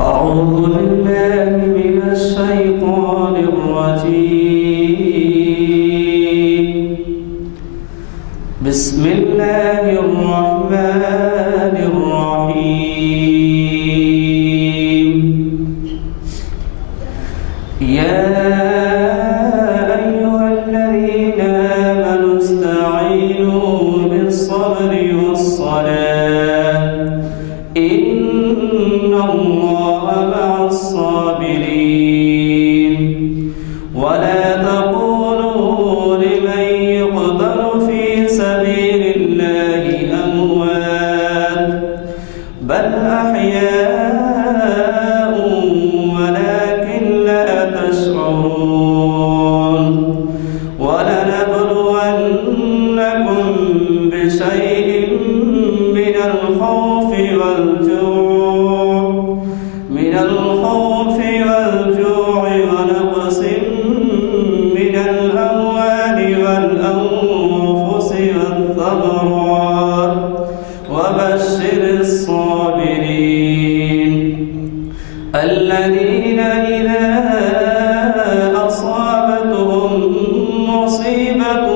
أعوذ بالله من الشيطان الرجيم. بسم الله الرحمن الرحيم. يا أيها الذين آمنوا استعينوا بالصبر والصلاة إن الله مع الصابرين. ولا تقولوا لمن يقتل في سبيل الله أموات بل أحياء ولكن لا تشعرون. ولنبلونكم بشيء من الخوف والجوع ونقص من الأموال والأنفس والثمرات وبشر الصابرين الذين إذا أصابتهم مصيبة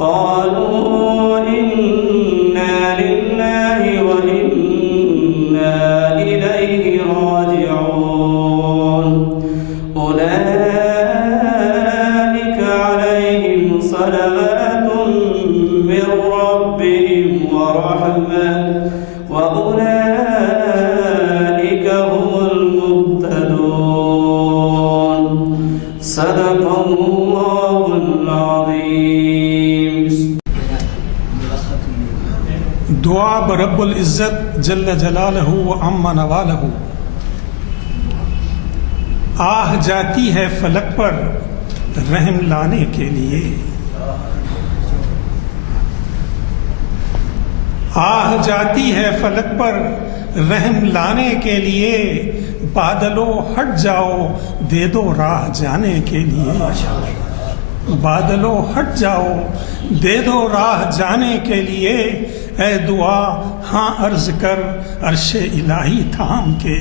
قالوا إنا لله وإنا إليه راجعون. أولئك عليهم صلوات من ربهم ورحمة وأولئك هم المهتدون. صدق الله العظيم. دعا برب العزت جل جلالہ و عم نوالہ. آہ جاتی ہے فلک پر رحم لانے کے لیے. آہ جاتی ہے فلک پر رحم لانے کے لیے. بادلوں ہٹ جاؤ دے دو راہ جانے کے لیے. بادلوں ہٹ جاؤ دے دو راہ جانے کے لیے. اے دعا ہاں عرض کر عرش الہی تھام کے.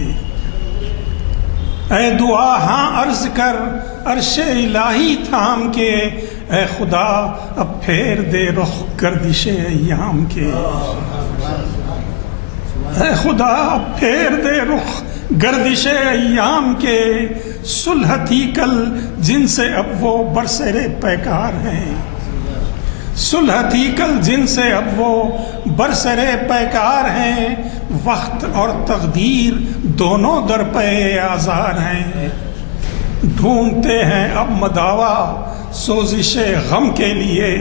اے دعا ہاں عرض کر عرش الہی تھام کے. اے خدا اب پھیر دے رخ گردش ایام کے. اے خدا اب پھیر دے رخ گردش ایام کے. صلح تھی کل جن سے اب وہ برسرے پیکار ہیں. صلح تھی کل جن سے اب وہ برسرے پیکار ہیں. وقت اور تقدیر دونوں در پہ آزار ہیں. ڈھونڈتے ہیں اب مداوا سوزش غم کے لیے.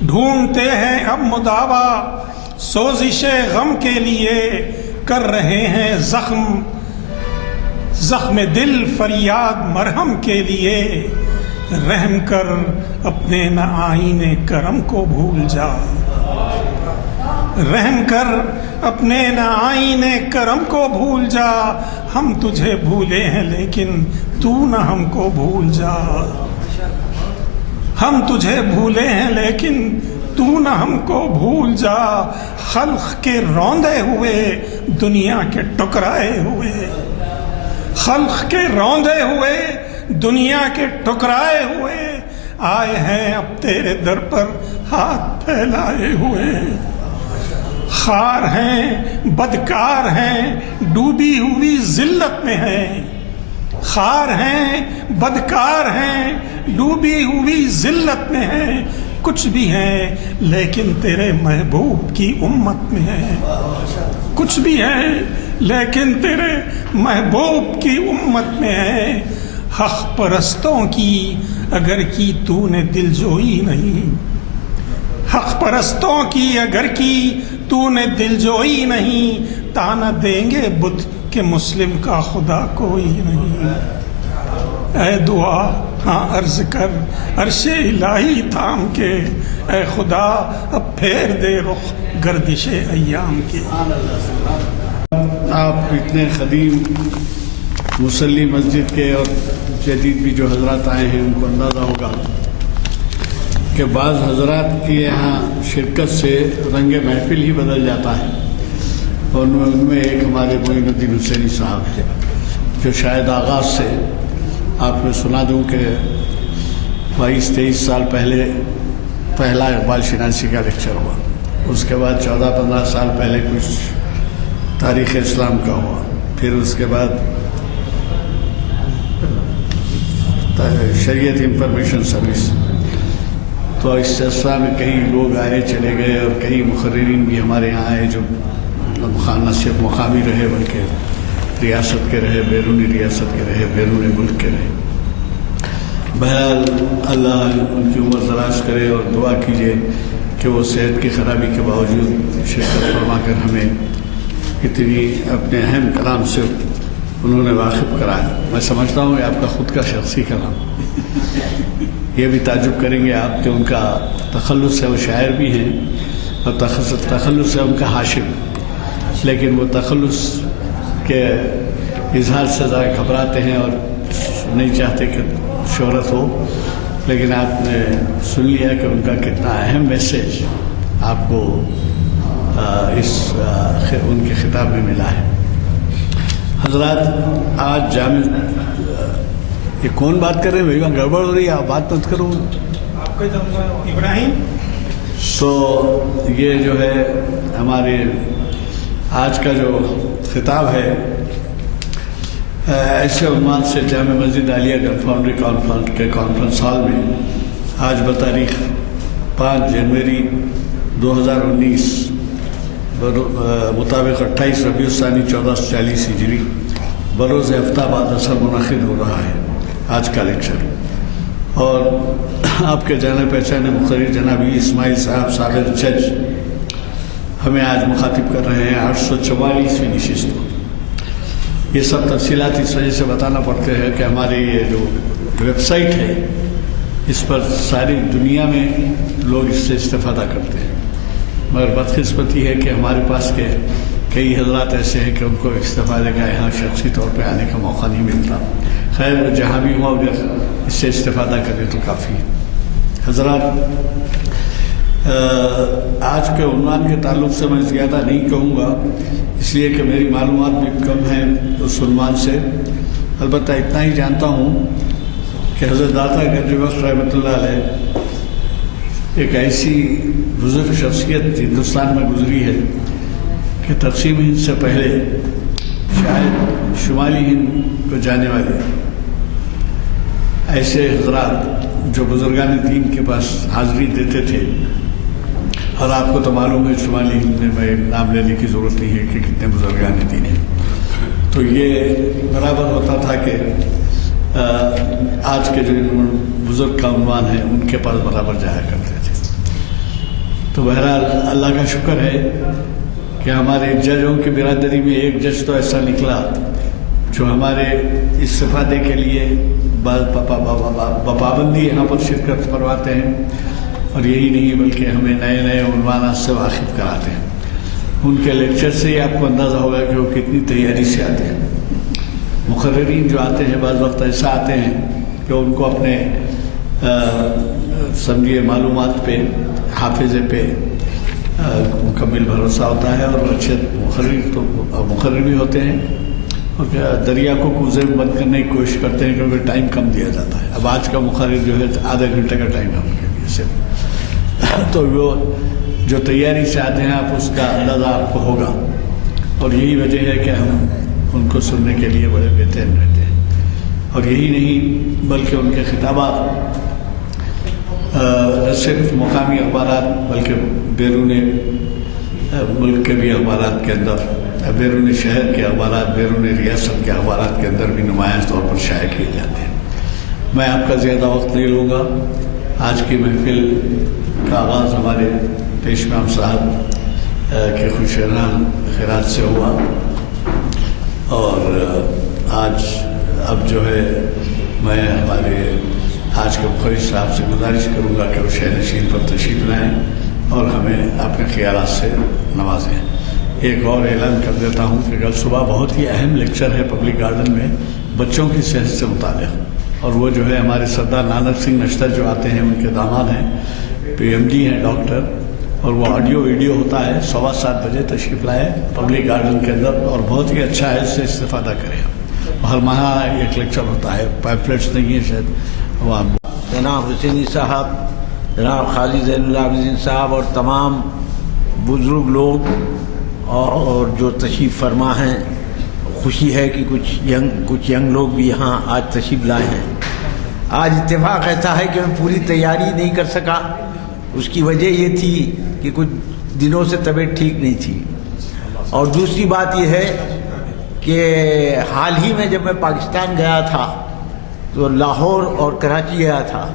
ڈھونڈتے ہیں اب مداوا سوزش غم کے لیے. کر رہے ہیں زخم دل فریاد مرہم کے لیے. رحم کر اپنے نہ آئین کرم کو بھول جا. رحم کر اپنے نہ آئین کرم کو بھول جا. ہم تجھے بھولے ہیں لیکن تو نہ ہم کو بھول جا. ہم تجھے بھولے ہیں لیکن تو نہ ہم کو بھول جا. خلق کے روندے ہوئے دنیا کے ٹکرائے ہوئے. خلق کے روندے ہوئے دنیا کے ٹکرائے ہوئے. آئے ہیں اب تیرے در پر ہاتھ پھیلائے ہوئے. خار ہیں بدکار ہیں ڈوبی ہوئی ذلت میں ہیں. خار ہیں بدکار ہیں ڈوبی ہوئی ذلت میں ہیں. کچھ بھی ہیں لیکن تیرے محبوب کی امت میں ہیں. کچھ بھی ہیں لیکن تیرے محبوب کی امت میں ہیں. حق پرستوں کی اگر کی تو نے دلجوئی نہیں. حق پرستوں کی اگر کی تو نے دلجوئی نہیں. تانا دیں گے بت کہ مسلم کا خدا کوئی نہیں. اے دعا ہاں عرض کر عرش الہی تھام کے. اے خدا اب پھیر دے رخ گردش ایام کے. آپ اتنے قدیم مصلی مسجد کے اور جدید بھی جو حضرات آئے ہیں ان کو اندازہ ہوگا کہ بعض حضرات کی یہاں شرکت سے رنگ محفل ہی بدل جاتا ہے. ان میں ایک ہمارے معین الدین حسینی صاحب ہیں، جو شاید آغاز سے آپ میں سنا دوں کہ 22-23 سال پہلے پہلا اقبال شناسی کا لیکچر ہوا، اس کے بعد 14-15 سال پہلے کچھ تاریخ اسلام کا ہوا، پھر اس کے بعد شریعت انفارمیشن سروس. تو اس سلسلہ میں کئی لوگ آئے چلے گئے، اور کئی مقررین بھی ہمارے یہاں آئے جو نہ صرف مقامی رہے بلکہ ریاست کے رہے، بیرونی ریاست کے رہے، بیرون ملک کے رہے. بہرحال اللہ ان کی عمر دراز کرے، اور دعا کیجیے کہ وہ صحت کی خرابی کے باوجود شرکت فرما کر ہمیں اتنی اپنے اہم کلام سے انہوں نے واقف کرایا. میں سمجھتا ہوں کہ آپ کا خود کا شخصی کلام، یہ بھی تعجب کریں گے آپ کہ ان کا تخلص ہے، وہ شاعر بھی ہیں، اور تخلص ہے ان کا حاشم، لیکن وہ تخلص کے اظہار سے ذرا گھبراتے ہیں اور نہیں چاہتے کہ شہرت ہو. لیکن آپ نے سن لیا کہ ان کا کتنا اہم میسیج آپ کو ان کے خطاب میں ملا ہے. حضرات، آج جامع یہ کون بات کر رہے ہیں؟ میری وہاں گڑبڑ ہو رہی ہے، آپ بات مت کرو. آپ کا ابراہیم. تو یہ جو ہے ہمارے آج کا جو خطاب ہے، ایسے عنوان سے جامع مسجد عالیہ گڑھ فاؤنڈری کانفرنس کے کانفرنس ہال میں آج بتاریخ 5 جنوری 2019 مطابق 28 ربیع الثانی 1440 ہجری بروز ہفتہ بعد اثر منعقد ہو رہا ہے آج کا لیکچر. اور آپ کے جانے پہچانے مقرر جناب اسماعیل صاحب سابق جج ہمیں آج مخاطب کر رہے ہیں 844ویں نشست. یہ سب تفصیلات اس وجہ سے بتانا پڑتے ہیں کہ ہماری یہ جو ویب سائٹ ہے اس پر ساری دنیا میں لوگ اس سے استفادہ کرتے ہیں، مگر بدقسمتی ہے کہ ہمارے پاس کے کئی حضرات ایسے ہیں کہ ان کو استفادے کا یہاں شخصی طور پہ آنے کا موقع نہیں ملتا. خیر، جہاں بھی ہو اگر اس سے استفادہ کرے تو کافی ہے. حضرات، آج کے عنوان کے تعلق سے میں زیادہ نہیں کہوں گا، اس لیے کہ میری معلومات بھی کم ہیں اس عنوان سے. البتہ اتنا ہی جانتا ہوں کہ حضرت داتا گنج بخش رحمۃ اللہ علیہ ایک ایسی بزرگ شخصیت ہندوستان میں گزری ہے کہ تقسیم ہند سے پہلے شاید شمالی ہند کو جانے والے ایسے حضرات جو بزرگان دین کے پاس حاضری دیتے تھے، اور آپ کو تو معلوم ہے شمالی ہند میں نام لینے کی ضرورت نہیں ہے کہ کتنے بزرگان دین ہیں. تو یہ برابر ہوتا تھا کہ آج کے جو بزرگ کا عنوان ہے ان کے پاس برابر جایا کرتے تھے. تو بہرحال اللہ کا شکر ہے کہ ہمارے ججوں کی برادری میں ایک جج تو ایسا نکلا جو ہمارے استفادے کے لیے بپابندی یہاں پر شرکت فرماتے ہیں، اور یہی نہیں بلکہ ہمیں نئے نئے عنوانات سے واقف کراتے ہیں. ان کے لیکچر سے ہی آپ کو اندازہ ہوگا کہ وہ کتنی تیاری سے آتے ہیں. مقررین جو آتے ہیں بعض وقت ایسا آتے ہیں کہ ان کو اپنے سمجھیے معلومات پہ، حافظے پہ مکمل بھروسہ ہوتا ہے، اور اچھے مقرر بھی ہوتے ہیں، اور دریا کو کوزے میں بند کرنے کی کوشش کرتے ہیں کیونکہ ٹائم کم دیا جاتا ہے. اب آج کا مقرر جو ہے آدھا گھنٹے کا ٹائم ہے ان کے لیے صرف. تو وہ جو تیاری سے آتے ہیں آپ اس کا اندازہ آپ کو ہوگا، اور یہی وجہ ہے کہ ہم ان کو سننے کے لیے بڑے بہترین رہتے ہیں. اور یہی نہیں بلکہ ان کے خطابات نہ صرف مقامی اخبارات بلکہ بیرون ملک کے بھی اخبارات کے اندر، بیرون شہر کے اخبارات، بیرون ریاست کے اخبارات کے اندر بھی نمایاں طور پر شائع کیے جاتے ہیں. میں آپ کا زیادہ وقت نہیں لوں گا. آج کی محفل کا آغاز ہمارے پیش امام صاحب کے خوشران خیرات سے ہوا، اور آج اب جو ہے میں ہمارے آج کے مقرر صاحب سے گزارش کروں گا کہ وہ شہر نشین پر تشریف لائیں اور ہمیں اپنے خیالات سے نوازیں. ایک اور اعلان کر دیتا ہوں کہ کل صبح بہت ہی اہم لیکچر ہے پبلک گارڈن میں بچوں کی صحت سے متعلق، اور وہ جو ہے ہمارے سردار نانک سنگھ نشتر جو آتے ہیں ان کے داماد ہیں، پی ایم ڈی ہیں ڈاکٹر، اور وہ آڈیو ویڈیو ہوتا ہے 7:15 بجے تشریف لائے پبلک گارڈن کے اندر، اور بہت ہی اچھا ہے، اس سے استفادہ کریں. ہر ماہ ایک لیکچر ہوتا ہے، پیمفلیٹس نہیں ہے شاید وہ. جناب حسینی صاحب، جناب خالد زین العابدین صاحب اور تمام بزرگ لوگ اور جو تشریف فرما ہیں، خوشی ہے کہ کچھ ینگ لوگ بھی یہاں آج تشریف لائے ہیں. آج اتفاق ایسا ہے کہ میں پوری تیاری نہیں کر سکا. اس کی وجہ یہ تھی کہ کچھ دنوں سے طبیعت ٹھیک نہیں تھی، اور دوسری بات یہ ہے کہ حال ہی میں جب میں پاکستان گیا تھا تو لاہور اور کراچی گیا تھا،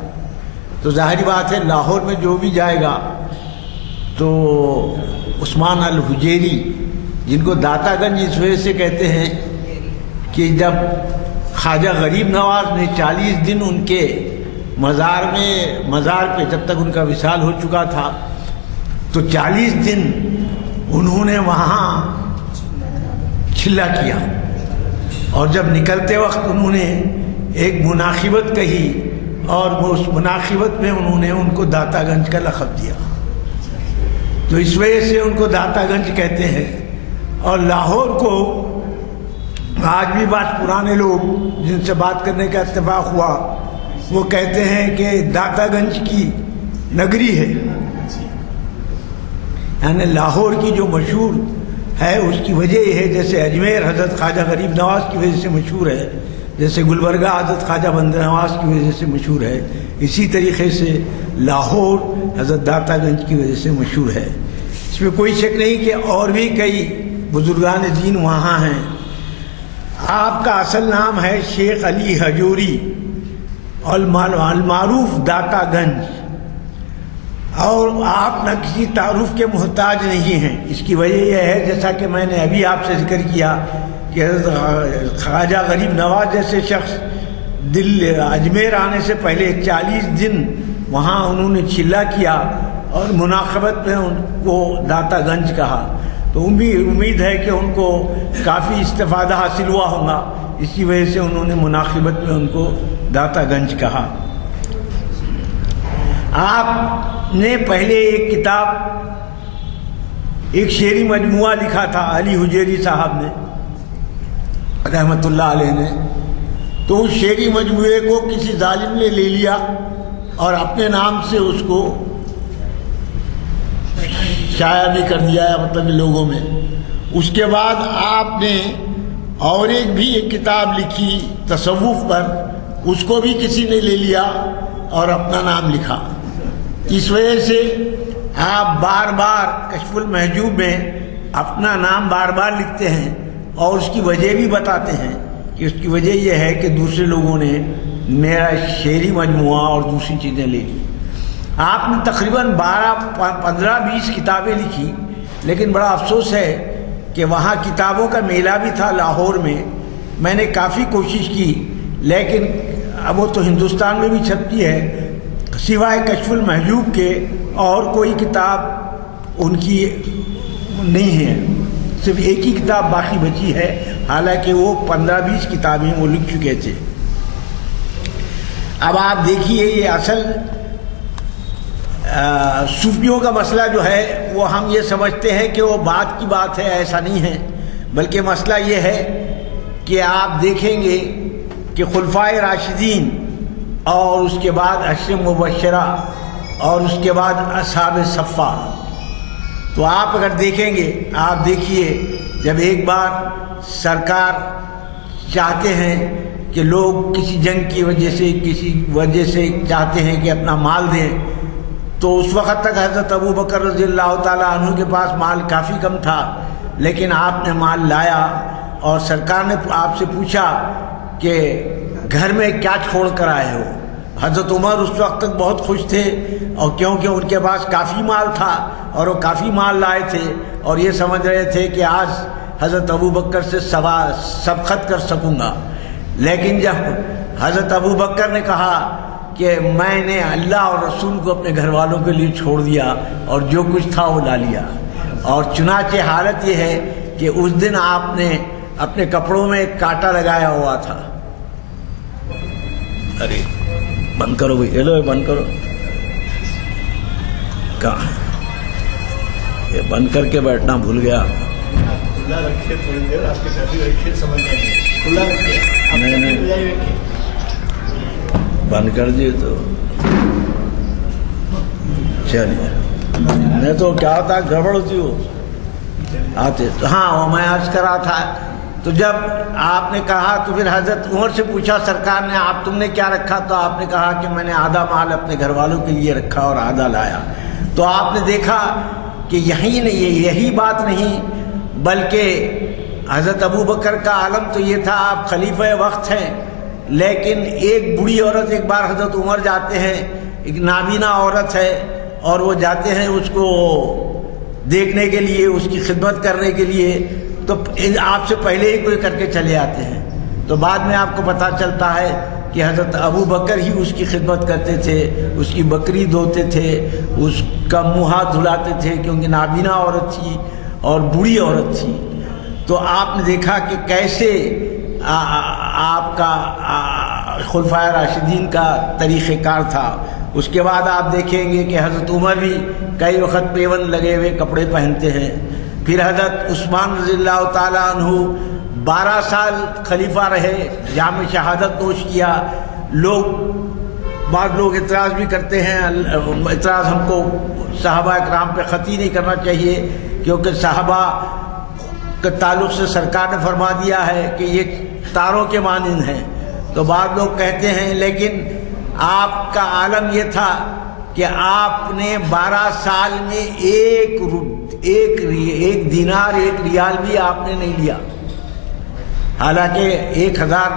تو ظاہری بات ہے لاہور میں جو بھی جائے گا تو عثمان الحجیری، جن کو داتا گنج اس وجہ سے کہتے ہیں کہ جب خواجہ غریب نواز نے 40 دن ان کے مزار پہ جب تک ان کا وصال ہو چکا تھا تو 40 دن انہوں نے وہاں چلا کیا، اور جب نکلتے وقت انہوں نے ایک مناقبت کہی، اور اس مناقبت میں انہوں نے ان کو داتا گنج کا لقب دیا. تو اس وجہ سے ان کو داتا گنج کہتے ہیں. اور لاہور کو آج بھی بات پرانے لوگ جن سے بات کرنے کا اتفاق ہوا وہ کہتے ہیں کہ داتا گنج کی نگری ہے، یعنی لاہور کی جو مشہور ہے اس کی وجہ یہ ہے. جیسے اجمیر حضرت خواجہ غریب نواز کی وجہ سے مشہور ہے، جیسے گلبرگہ حضرت خواجہ بندہ نواز کی وجہ سے مشہور ہے، اسی طریقے سے لاہور حضرت داتا گنج کی وجہ سے مشہور ہے. اس میں کوئی شک نہیں کہ اور بھی کئی بزرگان دین وہاں ہیں. آپ کا اصل نام ہے شیخ علی حجوری المعروف داتا گنج، اور آپ نہ کسی تعارف کے محتاج نہیں ہیں. اس کی وجہ یہ ہے جیسا کہ میں نے ابھی آپ سے ذکر کیا کہ خواجہ غریب نواز جیسے شخص اجمیر آنے سے پہلے 40 دن وہاں انہوں نے چلا کیا اور مناقبت میں ان کو داتا گنج کہا. تو امید ہے کہ ان کو کافی استفادہ حاصل ہوا ہوگا، اسی وجہ سے انہوں نے مناقبت میں ان کو داتا گنج کہا. آپ نے پہلے ایک کتاب، ایک شعری مجموعہ لکھا تھا علی حجیری صاحب نے رحمت اللہ علیہ نے. تو اس شعری مجموعے کو کسی ظالم نے لے لیا اور اپنے نام سے اس کو شائع بھی کر دیا ہے، مطلب لوگوں میں. اس کے بعد آپ نے اور ایک کتاب لکھی تصوف پر، اس کو بھی کسی نے لے لیا اور اپنا نام لکھا. اس وجہ سے آپ بار بار کشف المحجوب میں اپنا نام بار بار لکھتے ہیں، اور اس کی وجہ بھی بتاتے ہیں کہ اس کی وجہ یہ ہے کہ دوسرے لوگوں نے میرا شعری مجموعہ اور دوسری چیزیں لے لی. آپ نے تقریباً 15-20 کتابیں لکھی، لیکن بڑا افسوس ہے کہ وہاں کتابوں کا میلہ بھی تھا لاہور میں. میں نے کافی کوشش کی، لیکن اب وہ تو ہندوستان میں بھی چھپتی ہے، سوائے کشف المحجوب کے اور کوئی کتاب ان کی نہیں ہے. صرف ایک ہی کتاب باقی بچی ہے، حالانکہ وہ 15-20 کتابیں وہ لکھ چکے تھے. اب آپ دیکھیے، یہ اصل صوفیوں کا مسئلہ جو ہے وہ ہم یہ سمجھتے ہیں کہ وہ بات کی بات ہے، ایسا نہیں ہے. بلکہ مسئلہ یہ ہے کہ آپ دیکھیں گے کہ خلفائے راشدین اور اس کے بعد عشر مبشرہ اور اس کے بعد اصحاب صفہ، تو آپ اگر دیکھیں گے، آپ دیکھیے جب ایک بار سرکار چاہتے ہیں کہ لوگ کسی جنگ کی وجہ سے، کسی وجہ سے چاہتے ہیں کہ اپنا مال دیں، تو اس وقت تک حضرت ابو بکر رضی اللہ تعالیٰ عنہ کے پاس مال کافی کم تھا، لیکن آپ نے مال لایا اور سرکار نے آپ سے پوچھا کہ گھر میں کیا چھوڑ کر آئے ہو. حضرت عمر اس وقت تک بہت خوش تھے، اور کیونکہ ان کے پاس کافی مال تھا اور وہ کافی مال لائے تھے، اور یہ سمجھ رہے تھے کہ آج حضرت ابو بکر سے سبقت کر سکوں گا. لیکن جب حضرت ابو بکر نے کہا کہ میں نے اللہ اور رسول کو اپنے گھر والوں کے لیے چھوڑ دیا اور جو کچھ تھا وہ لا لیا، اور چنانچہ حالت یہ ہے کہ اس دن آپ نے اپنے کپڑوں میں ایک کانٹا لگایا ہوا تھا. ارے بند کرو بھائی، ہیلو بند کرو. کہاں یہ بند کر کے بیٹھنا بھول گیا. کھلا رکھیے تھوڑی دیر, آپ کی شادی رکھیے, سمجھ میں کھلا رکھیے. نہیں بند کر دیے تو چلیے. نہیں تو کیا ہوتا گڑبڑ ہوتی ہو آتے. تو ہاں وہ میں عرض کرا تھا, تو جب آپ نے کہا تو پھر حضرت عمر سے پوچھا سرکار نے آپ تم نے کیا رکھا, تو آپ نے کہا کہ میں نے آدھا مال اپنے گھر والوں کے لیے رکھا اور آدھا لایا. تو آپ نے دیکھا کہ یہی بات نہیں, بلکہ حضرت ابو بکر کا عالم تو یہ تھا آپ خلیفہ وقت ہیں, لیکن ایک بوڑھی عورت ایک بار حضرت عمر جاتے ہیں, ایک نابینا عورت ہے, اور وہ جاتے ہیں اس کو دیکھنے کے لیے, اس کی خدمت کرنے کے لیے, تو آپ سے پہلے ہی کوئی کر کے چلے آتے ہیں. تو بعد میں آپ کو پتہ چلتا ہے کہ حضرت ابو بکر ہی اس کی خدمت کرتے تھے, اس کی بکری دھوتے تھے, اس کا منہ ہاتھ دھلاتے تھے, کیونکہ نابینا عورت تھی اور بوڑھی عورت تھی. تو آپ نے دیکھا کہ کیسے آپ کا خلفائے راشدین کا طریقہ کار تھا. اس کے بعد آپ دیکھیں گے کہ حضرت عمر بھی کئی وقت پیوند لگے ہوئے کپڑے پہنتے ہیں. پھر حضرت عثمان رضی اللہ تعالیٰ عنہ 12 سال خلیفہ رہے, جام شہادت نوش کیا. بعض لوگ اعتراض بھی کرتے ہیں, اعتراض ہم کو صحابہ اکرام پہ قطعی نہیں کرنا چاہیے, کیونکہ صحابہ کے تعلق سے سرکار نے فرما دیا ہے کہ یہ تاروں کے مانند ہیں. تو بعض لوگ کہتے ہیں, لیکن آپ کا عالم یہ تھا کہ آپ نے 12 سال میں ایک دینار ایک ریال بھی آپ نے نہیں لیا. حالانکہ 1000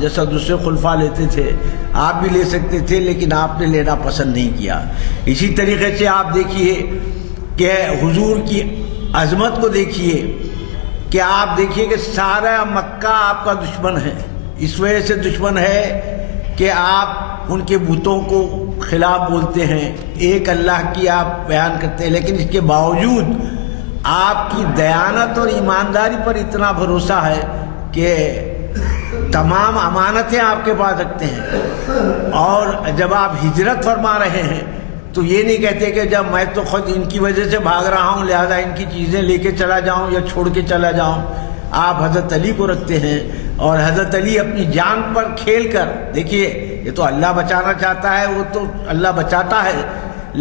جیسا دوسرے خلفاء لیتے تھے, آپ بھی لے سکتے تھے, لیکن آپ نے لینا پسند نہیں کیا. اسی طریقے سے آپ دیکھیے کہ حضور کی عظمت کو دیکھیے, کہ آپ دیکھیے کہ سارا مکہ آپ کا دشمن ہے. اس وجہ سے دشمن ہے کہ آپ ان کے بتوں کو خلاف بولتے ہیں, ایک اللہ کی آپ بیان کرتے ہیں, لیکن اس کے باوجود آپ کی دیانت اور ایمانداری پر اتنا بھروسہ ہے کہ تمام امانتیں آپ کے پاس رکھتے ہیں. اور جب آپ ہجرت فرما رہے ہیں تو یہ نہیں کہتے کہ جب میں تو خود ان کی وجہ سے بھاگ رہا ہوں لہذا ان کی چیزیں لے کے چلا جاؤں یا چھوڑ کے چلا جاؤں. آپ حضرت علی کو رکھتے ہیں, اور حضرت علی اپنی جان پر کھیل کر, دیکھیے یہ تو اللہ بچانا چاہتا ہے, وہ تو اللہ بچاتا ہے,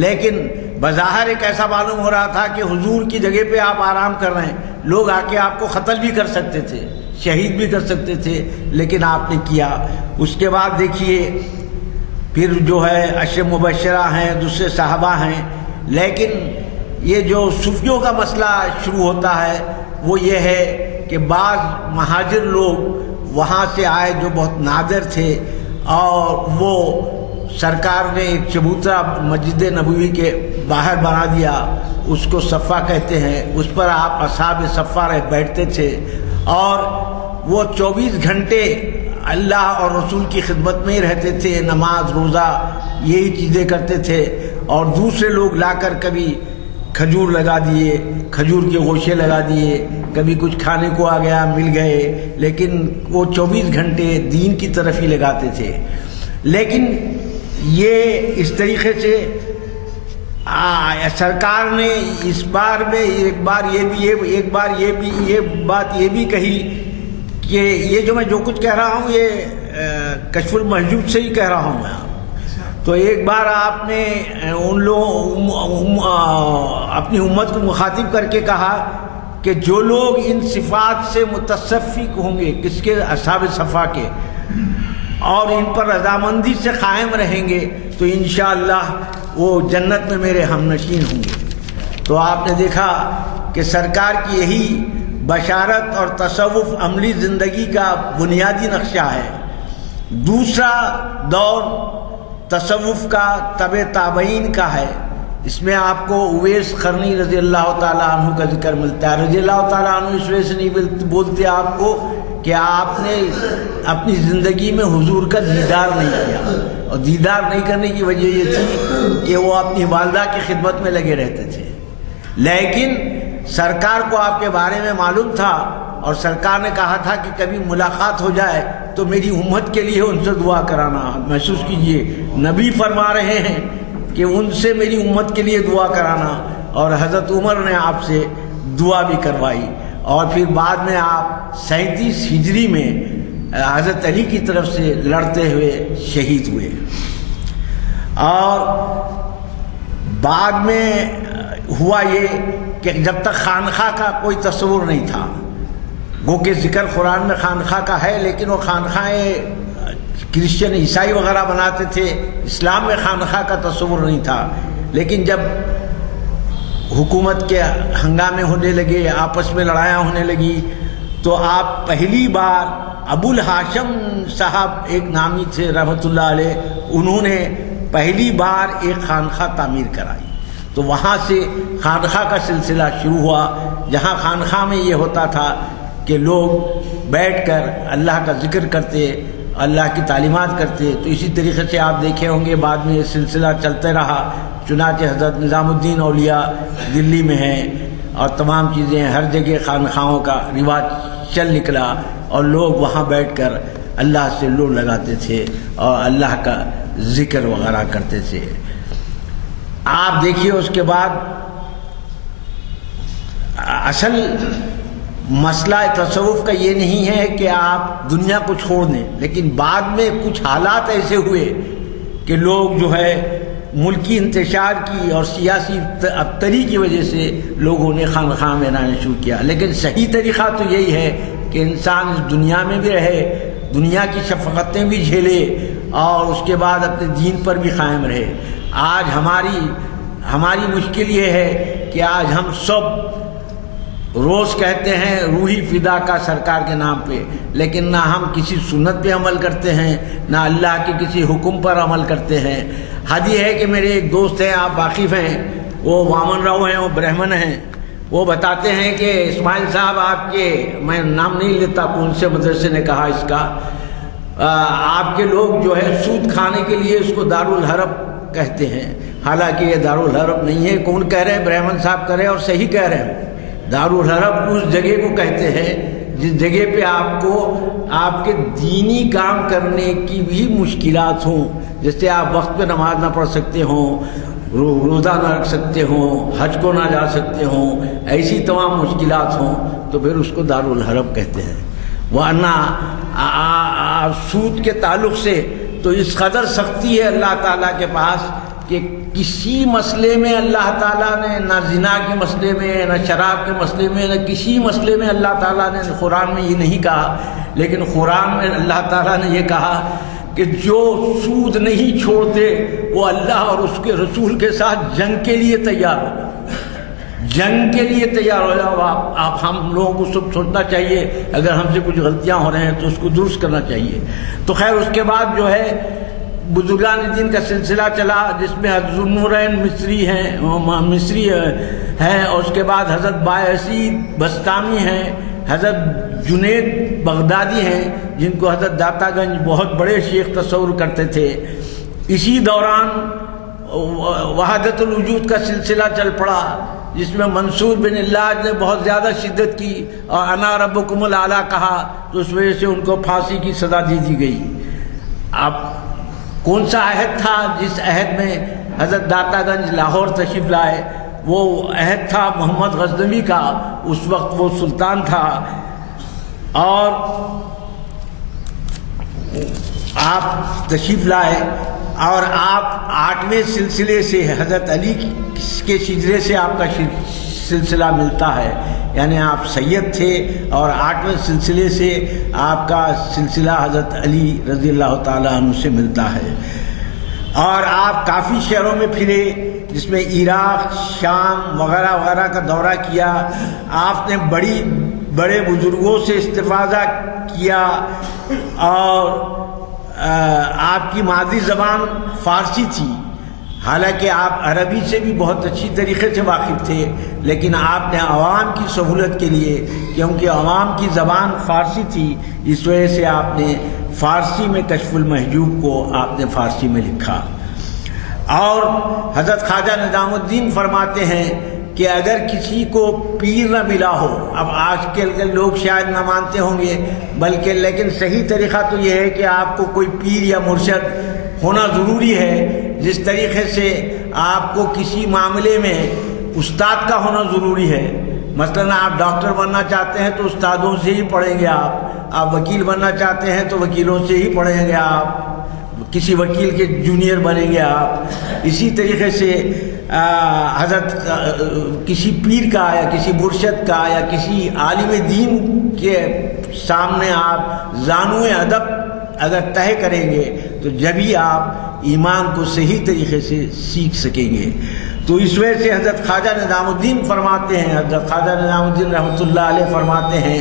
لیکن بظاہر ایک ایسا معلوم ہو رہا تھا کہ حضور کی جگہ پہ آپ آرام کر رہے ہیں, لوگ آ کے آپ کو قتل بھی کر سکتے تھے, شہید بھی کر سکتے تھے, لیکن آپ نے کیا. اس کے بعد دیکھیے پھر جو ہے عشر مبشرہ ہیں, دوسرے صحابہ ہیں, لیکن یہ جو صوفیوں کا مسئلہ شروع ہوتا ہے وہ یہ ہے کہ بعض مہاجر لوگ وہاں سے آئے جو بہت نادر تھے, اور وہ سرکار نے ایک چبوترا مسجد نبوی کے باہر بنا دیا, اس کو صفہ کہتے ہیں, اس پر آپ اصحاب صفہ بیٹھتے تھے, اور وہ 24 گھنٹے اللہ اور رسول کی خدمت میں ہی رہتے تھے, نماز روزہ یہی چیزیں کرتے تھے. اور دوسرے لوگ لا کر کبھی کھجور لگا دیے, کھجور کے گوشے لگا دیے, کبھی کچھ کھانے کو آ گیا مل گئے, لیکن وہ 24 گھنٹے دین کی طرف ہی لگاتے تھے. لیکن یہ اس طریقے سے سرکار نے اس بار میں ایک بار یہ بات یہ بھی کہی کہ یہ جو میں جو کچھ کہہ رہا ہوں یہ کشف المحجوب سے ہی کہہ رہا ہوں میں. تو ایک بار آپ نے ان لوگوں اپنی امت کو مخاطب کر کے کہا کہ جو لوگ ان صفات سے متصفق ہوں گے, کس کے, اصحاب صفا کے, اور ان پر رضامندی سے قائم رہیں گے تو انشاءاللہ وہ جنت میں میرے ہم نشین ہوں گے. تو آپ نے دیکھا کہ سرکار کی یہی بشارت اور تصوف عملی زندگی کا بنیادی نقشہ ہے. دوسرا دور تصوف کا تبع تابعین کا ہے. اس میں آپ کو اویس قرنی رضی اللہ تعالیٰ عنہ کا ذکر ملتا ہے. رضی اللہ تعالیٰ عنہ اس وجہ سے نہیں بولتے آپ کو کہ آپ نے اپنی زندگی میں حضور کا دیدار نہیں کیا, اور دیدار نہیں کرنے کی وجہ یہ تھی کہ وہ اپنی والدہ کی خدمت میں لگے رہتے تھے. لیکن سرکار کو آپ کے بارے میں معلوم تھا, اور سرکار نے کہا تھا کہ کبھی ملاقات ہو جائے تو میری امت کے لیے ان سے دعا کرانا. محسوس کیجئے, نبی فرما رہے ہیں کہ ان سے میری امت کے لیے دعا کرانا، اور حضرت عمر نے آپ سے دعا بھی کروائی، اور پھر بعد میں آپ 37 ہجری میں حضرت علی کی طرف سے لڑتے ہوئے شہید ہوئے۔ اور بعد میں ہوا یہ کہ جب تک خانخواہ کا کوئی تصور نہیں تھا، گو کہ ذکر قرآن میں خانخواہ کا ہے، لیکن وہ خانخواہ کرسچن عیسائی وغیرہ بناتے تھے، اسلام میں خانخواہ کا تصور نہیں تھا۔ لیکن جب حکومت کے ہنگامے ہونے لگے، آپس میں لڑائیاں ہونے لگی، تو آپ پہلی بار ابو الہاشم صاحب ایک نامی تھے رحمۃ اللہ علیہ، انہوں نے پہلی بار ایک خانخواہ تعمیر کرائی۔ تو وہاں سے خانخواہ کا سلسلہ شروع ہوا، جہاں خانخواہ میں یہ ہوتا تھا کہ لوگ بیٹھ کر اللہ کا ذکر کرتے، اللہ کی تعلیمات کرتے۔ تو اسی طریقے سے آپ دیکھے ہوں گے بعد میں یہ سلسلہ چلتے رہا، چنانچہ حضرت نظام الدین اولیاء دلی میں ہیں، اور تمام چیزیں ہر جگہ خانخواہوں کا رواج چل نکلا، اور لوگ وہاں بیٹھ کر اللہ سے لو لگاتے تھے اور اللہ کا ذکر وغیرہ کرتے تھے۔ آپ دیکھیے اس کے بعد اصل مسئلہ تصوف کا یہ نہیں ہے کہ آپ دنیا کو چھوڑ دیں، لیکن بعد میں کچھ حالات ایسے ہوئے کہ لوگ جو ہے ملکی انتشار کی اور سیاسی ابتری کی وجہ سے لوگوں نے خانخواہ میں رہنا شروع کیا۔ لیکن صحیح طریقہ تو یہی ہے کہ انسان اس دنیا میں بھی رہے، دنیا کی شفقتیں بھی جھیلے، اور اس کے بعد اپنے دین پر بھی قائم رہے۔ آج ہماری مشکل یہ ہے کہ آج ہم سب روز کہتے ہیں روحی فدا کا سرکار کے نام پہ، لیکن نہ ہم کسی سنت پہ عمل کرتے ہیں، نہ اللہ کے کسی حکم پر عمل کرتے ہیں۔ حد یہ ہے کہ میرے ایک دوست ہیں، آپ واقف ہیں، وہ وامن راؤ ہیں، وہ برہمن ہیں، وہ بتاتے ہیں کہ اسماعیل صاحب آپ کے، میں نام نہیں لیتا کون سے مدرسے نے کہا اس کا، آپ کے لوگ جو ہے سود کھانے کے لیے اس کو دارالحرب کہتے ہیں، حالانکہ یہ دارالحرب نہیں ہے۔ کون کہہ رہے ہیں؟ برہمن صاحب کہہ رہے ہیں، اور صحیح کہہ رہے ہیں۔ دارالحرب اس جگہ کو کہتے ہیں جس جگہ پہ آپ کو آپ کے دینی کام کرنے کی بھی مشکلات ہوں، جیسے آپ وقت پہ نماز نہ پڑھ سکتے ہوں، روزہ نہ رکھ سکتے ہوں، حج کو نہ جا سکتے ہوں، ایسی تمام مشکلات ہوں، تو پھر اس کو دارالحرب کہتے ہیں۔ ورنہ سود کے تعلق سے تو اس قدر سختی ہے اللہ تعالیٰ کے پاس کہ کسی مسئلے میں اللہ تعالیٰ نے، نہ زنا کے مسئلے میں، نہ شراب کے مسئلے میں، نہ کسی مسئلے میں اللہ تعالیٰ نے قرآن میں یہ نہیں کہا، لیکن قرآن میں اللہ تعالیٰ نے یہ کہا کہ جو سود نہیں چھوڑتے وہ اللہ اور اس کے رسول کے ساتھ جنگ کے لیے تیار ہو جاؤ، جنگ کے لیے تیار ہو جاؤ۔ آپ ہم لوگوں کو سب سوچنا چاہیے، اگر ہم سے کچھ غلطیاں ہو رہے ہیں تو اس کو درست کرنا چاہیے۔ تو خیر اس کے بعد جو ہے بزرگان دین کا سلسلہ چلا، جس میں حضرت ذوالنورین مصری ہیں، اور اس کے بعد حضرت بایزید بستامی ہیں، حضرت جنید بغدادی ہیں، جن کو حضرت داتا گنج بہت بڑے شیخ تصور کرتے تھے۔ اسی دوران وحدت الوجود کا سلسلہ چل پڑا، جس میں منصور بن اللاج نے بہت زیادہ شدت کی اور انا ربکم الاعلیٰ کہا، تو اس وجہ سے ان کو پھانسی کی سزا دے دی گئی۔ اب کون سا عہد تھا جس عہد میں حضرت داتا گنج لاہور تشریف لائے؟ وہ عہد تھا محمد غزنوی کا، اس وقت وہ سلطان تھا، اور آپ تشریف لائے، اور آپ 8ویں سلسلے سے حضرت علی کے شجرے سے آپ کا سلسلہ ملتا ہے، یعنی آپ سید تھے، اور 8ویں سلسلے سے آپ کا سلسلہ حضرت علی رضی اللہ تعالیٰ عنہ سے ملتا ہے۔ اور آپ کافی شہروں میں پھرے، جس میں عراق، شام وغیرہ وغیرہ کا دورہ کیا۔ آپ نے بڑے بزرگوں سے استفادہ کیا، اور آپ کی مادری زبان فارسی تھی، حالانکہ آپ عربی سے بھی بہت اچھی طریقے سے واقف تھے، لیکن آپ نے عوام کی سہولت کے لیے، کیونکہ عوام کی زبان فارسی تھی، اس وجہ سے آپ نے فارسی میں کشف المحجوب کو آپ نے فارسی میں لکھا۔ اور حضرت خواجہ نظام الدین فرماتے ہیں کہ اگر کسی کو پیر نہ ملا ہو، اب آج کے لوگ شاید نہ مانتے ہوں گے، لیکن صحیح طریقہ تو یہ ہے کہ آپ کو کوئی پیر یا مرشد ہونا ضروری ہے۔ جس طریقے سے آپ کو کسی معاملے میں استاد کا ہونا ضروری ہے. مثلاً آپ ڈاکٹر بننا چاہتے ہیں تو استادوں سے ہی پڑھیں گے آپ وکیل بننا چاہتے ہیں تو وکیلوں سے ہی پڑھیں گے آپ، کسی وکیل کے جونیئر بنیں گے آپ. اسی طریقے سے حضرت کسی پیر کا یا کسی مرشد کا یا کسی عالم دین کے سامنے آپ زانوئے ادب اگر طے کریں گے تو جبھی آپ ایمان کو صحیح طریقے سے سیکھ سکیں گے. تو اس وجہ سے حضرت خواجہ نظام الدین فرماتے ہیں، حضرت خواجہ نظام الدین رحمۃ اللہ علیہ فرماتے ہیں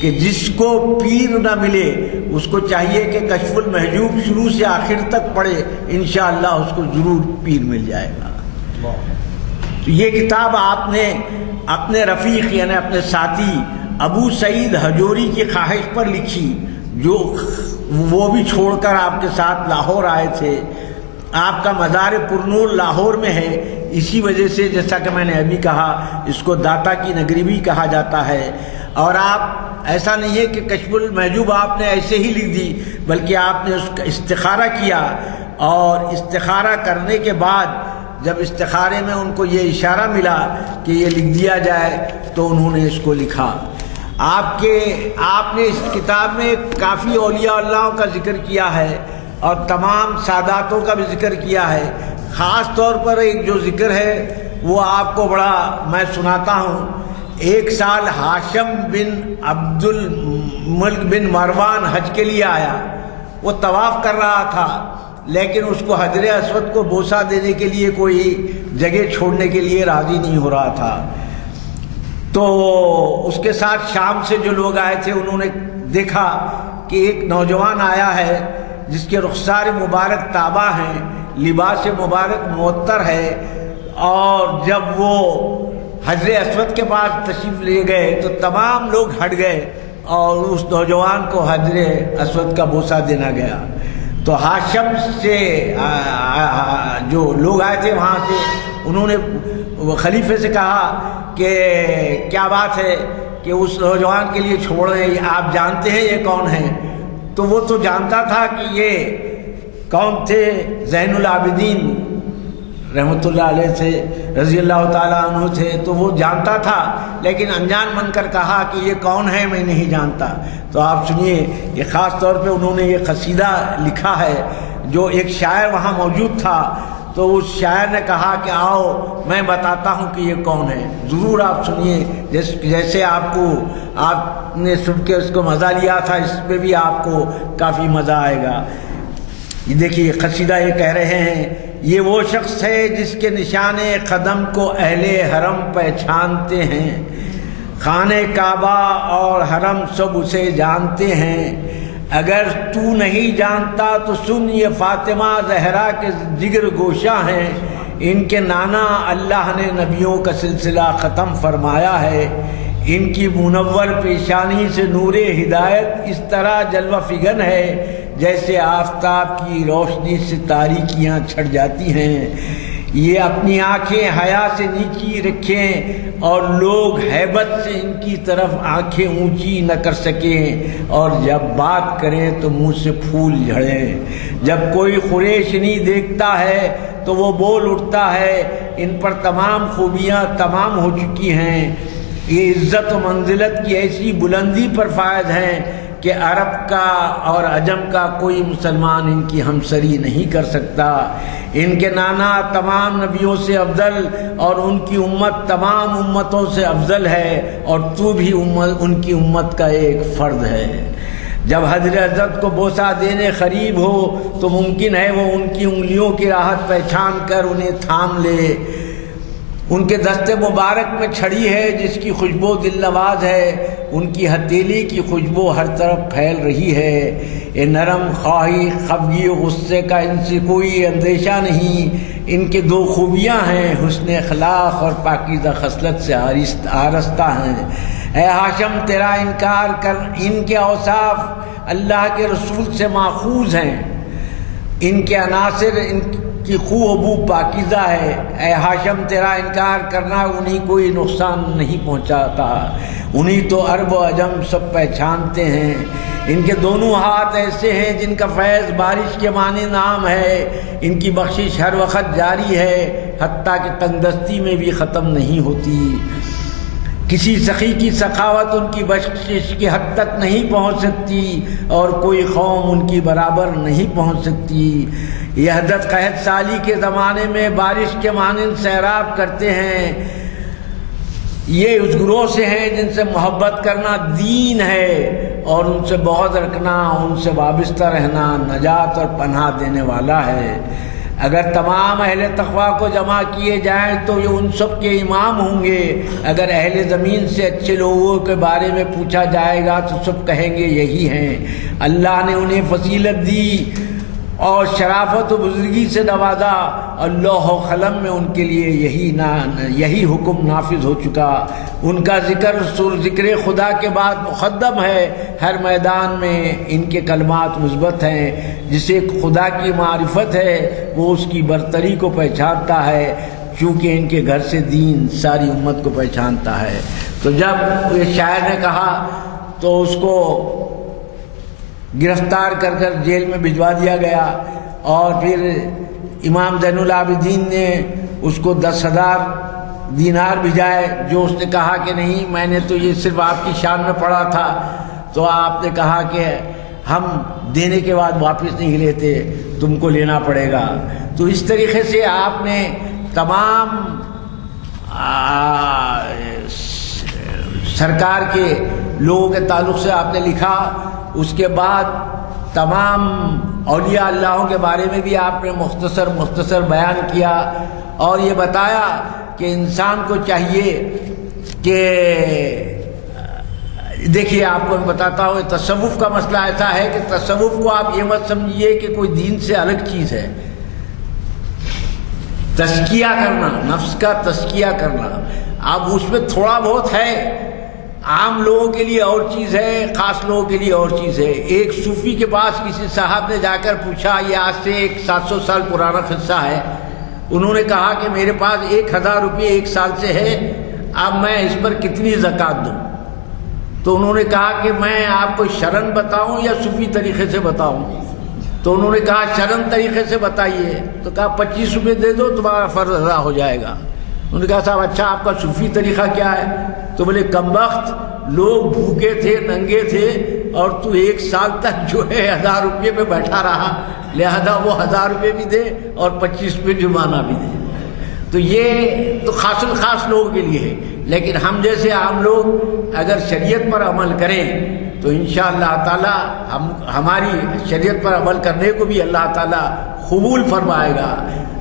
کہ جس کو پیر نہ ملے اس کو چاہیے کہ کشف المحجوب شروع سے آخر تک پڑھے، انشاءاللہ اس کو ضرور پیر مل جائے گا. تو یہ کتاب آپ نے اپنے رفیق یعنی اپنے ساتھی ابو سعید حجوری کی خواہش پر لکھی، جو وہ بھی چھوڑ کر آپ کے ساتھ لاہور آئے تھے. آپ کا مزار پرنور لاہور میں ہے، اسی وجہ سے جیسا کہ میں نے ابھی کہا اس کو داتا کی نگری بھی کہا جاتا ہے. اور آپ ایسا نہیں ہے کہ کشف المحجوب آپ نے ایسے ہی لکھ دی، بلکہ آپ نے اس کا استخارہ کیا، اور استخارہ کرنے کے بعد جب استخارے میں ان کو یہ اشارہ ملا کہ یہ لکھ دیا جائے تو انہوں نے اس کو لکھا. آپ نے اس کتاب میں کافی اولیاء اللہ کا ذکر کیا ہے اور تمام ساداتوں کا بھی ذکر کیا ہے. خاص طور پر ایک جو ذکر ہے وہ آپ کو بڑا میں سناتا ہوں. ایک سال ہاشم بن عبد الملک بن مروان حج کے لیے آیا. وہ طواف کر رہا تھا لیکن اس کو حجر اسود کو بوسہ دینے کے لیے کوئی جگہ چھوڑنے کے لیے راضی نہیں ہو رہا تھا. تو اس کے ساتھ شام سے جو لوگ آئے تھے انہوں نے دیکھا کہ ایک نوجوان آیا ہے جس کے رخسار مبارک تابہ ہیں، لباس مبارک معطر ہے. اور جب وہ حجر اسود کے پاس تشریف لے گئے تو تمام لوگ ہٹ گئے اور اس نوجوان کو حجر اسود کا بوسہ دینا گیا. تو ہاشم سے جو لوگ آئے تھے وہاں سے انہوں نے خلیفے سے کہا کہ کیا بات ہے کہ اس نوجوان کے لیے چھوڑ رہے ہیں، آپ جانتے ہیں یہ کون ہیں؟ تو وہ تو جانتا تھا کہ یہ کون تھے، زین العابدین رحمۃ اللہ علیہ تھے، رضی اللہ تعالیٰ عنہ تھے. تو وہ جانتا تھا لیکن انجان بن کر کہا کہ یہ کون ہے میں نہیں جانتا. تو آپ سنیے، یہ خاص طور پہ انہوں نے یہ قصیدہ لکھا ہے. جو ایک شاعر وہاں موجود تھا تو اس شاعر نے کہا کہ آؤ میں بتاتا ہوں کہ یہ کون ہے. ضرور آپ سنیے، جیسے آپ نے سن کے اس کو مزہ لیا تھا، اس پہ بھی آپ کو کافی مزہ آئے گا. یہ دیکھیے قصیدہ یہ کہہ رہے ہیں، یہ وہ شخص ہے جس کے نشان قدم کو اہل حرم پہچانتے ہیں، خانہ کعبہ اور حرم سب اسے جانتے ہیں. اگر تو نہیں جانتا تو سن، یہ فاطمہ زہرا کے جگر گوشہ ہیں. ان کے نانا اللہ نے نبیوں کا سلسلہ ختم فرمایا ہے. ان کی منور پیشانی سے نور ہدایت اس طرح جلوہ فگن ہے جیسے آفتاب کی روشنی سے تاریکیاں چھٹ جاتی ہیں. یہ اپنی آنکھیں حیا سے نیچی رکھیں اور لوگ ہیبت سے ان کی طرف آنکھیں اونچی نہ کر سکیں، اور جب بات کریں تو منہ سے پھول جھڑیں. جب کوئی قریشنی دیکھتا ہے تو وہ بول اٹھتا ہے، ان پر تمام خوبیاں تمام ہو چکی ہیں. یہ عزت و منزلت کی ایسی بلندی پر فائز ہیں کہ عرب کا اور عجم کا کوئی مسلمان ان کی ہمسری نہیں کر سکتا. ان کے نانا تمام نبیوں سے افضل اور ان کی امت تمام امتوں سے افضل ہے، اور تو بھی ان کی امت کا ایک فرد ہے. جب حضرت عزت کو بوسہ دینے قریب ہو تو ممکن ہے وہ ان کی انگلیوں کی راحت پہچان کر انہیں تھام لے. ان کے دست مبارک میں چھڑی ہے جس کی خوشبو دل نواز ہے. ان کی ہتھیلی کی خوشبو ہر طرف پھیل رہی ہے. یہ نرم خواہی، خفگی و غصے کا ان سے کوئی اندیشہ نہیں. ان کے دو خوبیاں ہیں، حسن اخلاق اور پاکیزہ خصلت سے آرستہ ہیں. اے ہاشم تیرا انکار کر، ان کے اوصاف اللہ کے رسول سے ماخوذ ہیں. ان کے عناصر ان کی خو و بو پاکیزہ ہے. اے ہاشم تیرا انکار کرنا انہیں کوئی نقصان نہیں پہنچاتا، انہیں تو عرب و عجم سب پہچانتے ہیں. ان کے دونوں ہاتھ ایسے ہیں جن کا فیض بارش کے مانند عام ہے، ان کی بخشش ہر وقت جاری ہے، حتیٰ کہ تنگدستی میں بھی ختم نہیں ہوتی۔ کسی سخی کی سخاوت ان کی بخشش کی حد تک نہیں پہنچ سکتی، اور کوئی قوم ان کی برابر نہیں پہنچ سکتی۔ یہ حضرت قحط سالی کے زمانے میں بارش کے مانند سیراب کرتے ہیں۔ یہ اس گروہ سے ہیں جن سے محبت کرنا دین ہے، اور ان سے بغض رکھنا، ان سے وابستہ رہنا نجات اور پناہ دینے والا ہے۔ اگر تمام اہل تقویٰ کو جمع کیے جائیں تو یہ ان سب کے امام ہوں گے۔ اگر اہل زمین سے اچھے لوگوں کے بارے میں پوچھا جائے گا تو سب کہیں گے یہی ہیں۔ اللہ نے انہیں فضیلت دی اور شرافت و بزرگی سے نوازا، اور لوح و قلم میں ان کے لیے یہی حکم نافذ ہو چکا۔ ان کا ذکر ذکر خدا کے بعد مقدم ہے، ہر میدان میں ان کے کلمات مثبت ہیں۔ جسے خدا کی معرفت ہے وہ اس کی برتری کو پہچانتا ہے، چونکہ ان کے گھر سے دین ساری امت کو پہچانتا ہے۔ تو جب یہ شاعر نے کہا تو اس کو گرفتار کر جیل میں بھجوا دیا گیا، اور پھر امام زین العابدین نے اس کو 10,000 دینار بھیجائے، جو اس نے کہا کہ نہیں، میں نے تو یہ صرف آپ کی شان میں پڑھا تھا۔ تو آپ نے کہا کہ ہم دینے کے بعد واپس نہیں لیتے، تم کو لینا پڑے گا۔ تو اس طریقے سے آپ نے تمام سرکار کے لوگوں کے تعلق سے آپ نے لکھا۔ اس کے بعد تمام اولیاء اللہ کے بارے میں بھی آپ نے مختصر بیان کیا، اور یہ بتایا کہ انسان کو چاہیے کہ دیکھیے، آپ کو میں بتاتا ہوں، تصوف کا مسئلہ ایسا ہے کہ تصوف کو آپ یہ مت سمجھیے کہ کوئی دین سے الگ چیز ہے۔ تزکیہ کرنا، نفس کا تزکیہ کرنا، اب اس میں تھوڑا بہت ہے، عام لوگوں کے لیے اور چیز ہے، خاص لوگوں کے لیے اور چیز ہے۔ ایک صوفی کے پاس کسی صاحب نے جا کر پوچھا، یہ آج سے 700 سال پرانا قصہ ہے، انہوں نے کہا کہ میرے پاس 1000 روپے 1 سال سے ہے، اب میں اس پر کتنی زکوٰۃ دوں؟ تو انہوں نے کہا کہ میں آپ کو شرن بتاؤں یا صوفی طریقے سے بتاؤں؟ تو انہوں نے کہا شرن طریقے سے بتائیے۔ تو کہا 25 روپے دے دو، تمہارا فرض ادا ہو جائے گا۔ انہوں نے کہا صاحب اچھا آپ کا صوفی طریقہ کیا ہے؟ تو بولے کمبخت، لوگ بھوکے تھے، ننگے تھے، اور تو 1 سال تک جو ہے 1000 روپے پہ بیٹھا رہا، لہذا وہ 1000 روپے بھی دے اور 25 روپے جرمانہ بھی دے۔ تو یہ تو خاص الخاص لوگوں کے لیے ہے، لیکن ہم جیسے عام لوگ اگر شریعت پر عمل کریں تو انشاءاللہ تعالی ہماری شریعت پر عمل کرنے کو بھی اللہ تعالی قبول فرمائے گا۔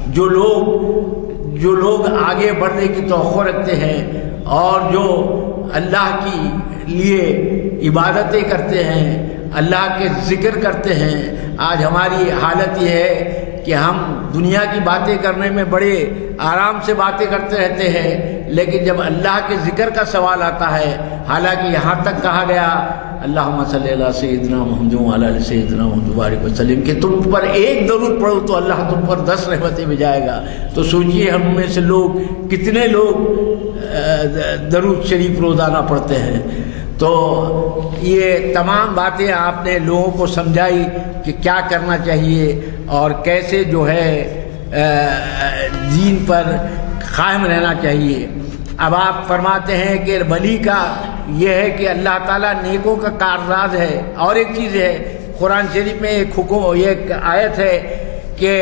جو لوگ آگے بڑھنے کی توقع رکھتے ہیں اور جو اللہ کی لیے عبادتیں کرتے ہیں، اللہ کے ذکر کرتے ہیں، آج ہماری حالت یہ ہے کہ ہم دنیا کی باتیں کرنے میں بڑے آرام سے باتیں کرتے رہتے ہیں، لیکن جب اللہ کے ذکر کا سوال آتا ہے، حالانکہ یہاں تک کہا گیا اللہم صلی علی سیدنا محمد وعلی آل سیدنا محمد وبارک وسلم کہ تم پر ایک درود پڑھو تو اللہ تم پر 10 رحمتیں بھیجائے گا۔ تو سوچئے ہم میں سے لوگ کتنے لوگ درود شریف روزانہ پڑھتے ہیں۔ تو یہ تمام باتیں آپ نے لوگوں کو سمجھائی کہ کیا کرنا چاہیے اور کیسے جو ہے دین پر قائم رہنا چاہیے۔ اب آپ فرماتے ہیں کہ ولی کا یہ ہے کہ اللہ تعالیٰ نیکوں کا کارساز ہے۔ اور ایک چیز ہے، قرآن شریف میں ایک حکم، ایک آیت ہے کہ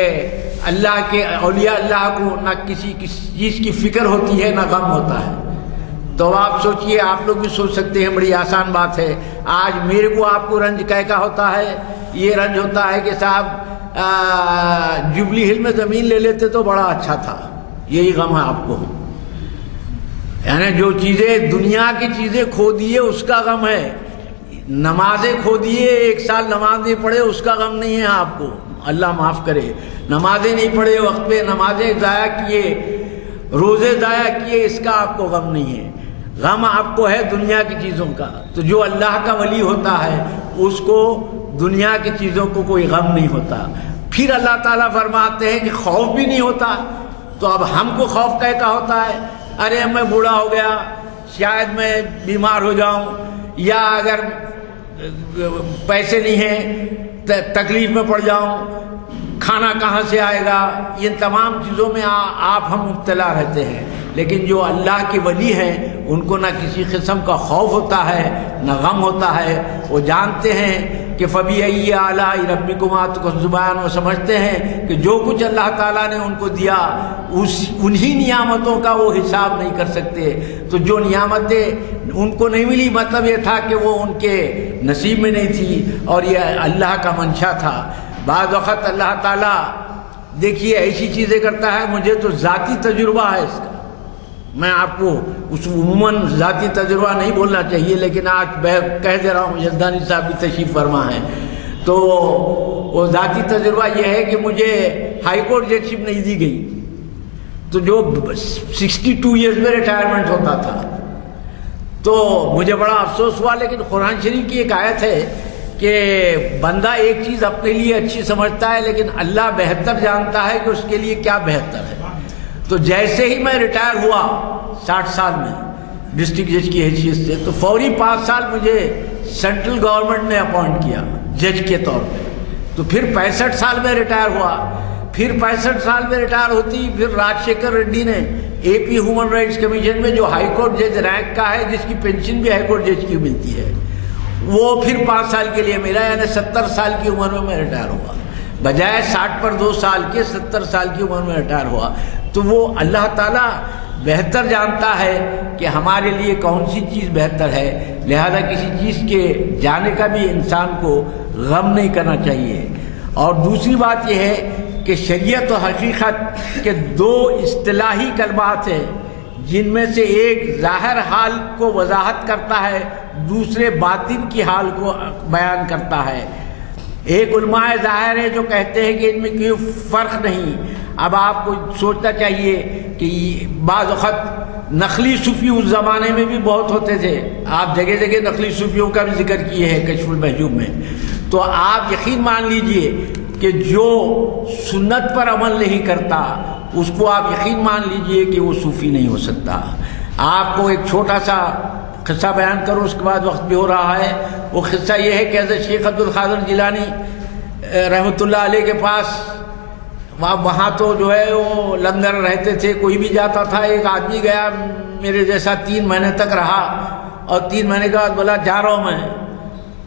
اللہ کے اولیاء اللہ کو نہ کسی چیز کی فکر ہوتی ہے نہ غم ہوتا ہے۔ تو آپ سوچئے، آپ لوگ بھی سوچ سکتے ہیں، بڑی آسان بات ہے۔ آج میرے کو آپ کو رنج کا ہوتا ہے، یہ رنج ہوتا ہے کہ صاحب جبلی ہل میں زمین لے لیتے تو بڑا اچھا تھا، یہی غم ہے آپ کو۔ یعنی جو چیزیں دنیا کی چیزیں کھو دیے اس کا غم ہے، نمازیں کھو دیے، 1 سال نماز نہیں پڑھے اس کا غم نہیں ہے آپ کو، اللہ معاف کرے۔ نمازیں نہیں پڑھے وقت پہ، نمازیں ضائع کیے، روزے ضائع کیے، اس کا آپ کو غم نہیں ہے۔ غم آپ کو ہے دنیا کی چیزوں کا۔ تو جو اللہ کا ولی ہوتا ہے اس کو دنیا کی چیزوں کو کوئی غم نہیں ہوتا۔ پھر اللہ تعالیٰ فرماتے ہیں کہ خوف بھی نہیں ہوتا۔ تو اب ہم کو خوف کیسا ہوتا ہے؟ ارے میں بوڑھا ہو گیا، شاید میں بیمار ہو جاؤں، یا اگر پیسے نہیں ہیں تکلیف میں پڑ جاؤں، کھانا کہاں سے آئے گا، یہ تمام چیزوں میں آپ ہم مبتلا رہتے ہیں۔ لیکن جو اللہ کے ولی ہیں ان کو نہ کسی قسم کا خوف ہوتا ہے نہ غم ہوتا ہے، وہ جانتے ہیں کہ فَبِأَيِّ آلَاءِ رَبِّكُمَا تُكَذِّبَانِ، وہ سمجھتے ہیں کہ جو کچھ اللہ تعالیٰ نے ان کو دیا انہی نعمتوں کا وہ حساب نہیں کر سکتے۔ تو جو نعمتیں ان کو نہیں ملی مطلب یہ تھا کہ وہ ان کے نصیب میں نہیں تھی اور یہ اللہ کا منشا تھا۔ بعض وقت اللہ تعالیٰ دیکھیے ایسی چیزیں کرتا ہے، مجھے تو ذاتی تجربہ ہے اس کا، میں آپ کو اس عموماً ذاتی تجربہ نہیں بولنا چاہیے لیکن آج کہہ دے رہا ہوں، یزدانی صاحب بھی تشریف فرما ہے، تو وہ ذاتی تجربہ یہ ہے کہ مجھے ہائی کورٹ ججشپ نہیں دی گئی، تو جو 62 ایئرز میں ریٹائرمنٹ ہوتا تھا، تو مجھے بڑا افسوس ہوا۔ لیکن قرآن شریف کی ایک آیت ہے کہ بندہ ایک چیز اپنے لیے اچھی سمجھتا ہے لیکن اللہ بہتر جانتا ہے کہ اس کے لیے کیا بہتر ہے۔ تو جیسے ہی میں ریٹائر ہوا 60 سال میں ڈسٹرکٹ جج کی حیثیت سے، تو فوری 5 سال مجھے سینٹرل گورنمنٹ نے اپوائنٹ کیا جج کے طور پہ، تو پھر 65 سال میں ریٹائر ہوا، پھر 65 سال میں ریٹائر ہوتی پھر راج شیکھر ریڈی نے اے پی ہیومن رائٹس کمیشن میں جو ہائی کورٹ جج رینک کا ہے، جس کی پینشن بھی ہائی کورٹ جج کی ملتی ہے، وہ پھر 5 سال کے لیے ملا، یعنی 70 سال کی عمر میں ریٹائر ہوا، بجائے 60 پر 2 سال کے 70 سال کی عمر میں ریٹائر ہوا۔ تو وہ اللہ تعالیٰ بہتر جانتا ہے کہ ہمارے لیے کون سی چیز بہتر ہے، لہذا کسی چیز کے جانے کا بھی انسان کو غم نہیں کرنا چاہیے۔ اور دوسری بات یہ ہے کہ شریعت و حقیقت کے 2 اصطلاحی کلمات ہیں، جن میں سے ایک ظاہر حال کو وضاحت کرتا ہے، دوسرے باطن کی حال کو بیان کرتا ہے۔ ایک علماء ظاہر ہے جو کہتے ہیں کہ ان میں کوئی فرق نہیں۔ اب آپ کو سوچنا چاہیے کہ بعض وقت نقلی صوفی اس زمانے میں بھی بہت ہوتے تھے، آپ جگہ جگہ نقلی صوفیوں کا بھی ذکر کیے ہیں کشف المحجوب میں، تو آپ یقین مان لیجئے کہ جو سنت پر عمل نہیں کرتا اس کو آپ یقین مان لیجئے کہ وہ صوفی نہیں ہو سکتا۔ آپ کو ایک چھوٹا سا قصہ بیان کروں، اس کے بعد وقت بھی ہو رہا ہے۔ وہ قصہ یہ ہے کہ حضرت شیخ عبد القادر جیلانی رحمۃ اللہ علیہ کے پاس، وہاں تو جو ہے وہ لنگر رہتے تھے، کوئی بھی جاتا تھا۔ ایک آدمی گیا میرے جیسا، 3 مہینے تک رہا، اور 3 مہینے کے بعد بولا جا رہا ہوں میں۔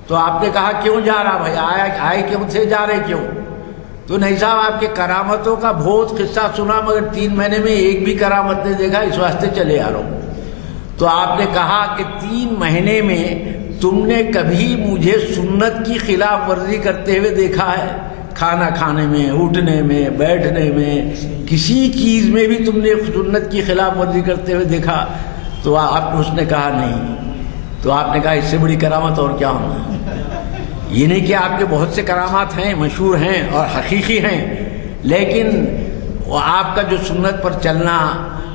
تو آپ نے کہا کیوں جا رہا بھائی، آئے کیوں تھے، جا رہے کیوں؟ تو نہیں صاحب آپ کے کرامتوں کا بہت قصہ سنا مگر 3 مہینے میں ایک بھی کرامت نہیں دیکھا، اس واسطے چلے آ رہا ہوں۔ تو آپ نے کہا کہ 3 مہینے میں تم نے کبھی مجھے سنت کی خلاف ورزی کرتے ہوئے دیکھا ہے؟ کھانا کھانے میں، اٹھنے میں، بیٹھنے میں، کسی چیز میں بھی تم نے سنت کی خلاف ورزی کرتے ہوئے دیکھا؟ تو اس نے کہا نہیں۔ تو آپ نے کہا اس سے بڑی کرامت اور کیا ہونا؟ یہ نہیں کہ آپ کے بہت سے کرامات ہیں، مشہور ہیں اور حقیقی ہیں، لیکن آپ کا جو سنت پر چلنا،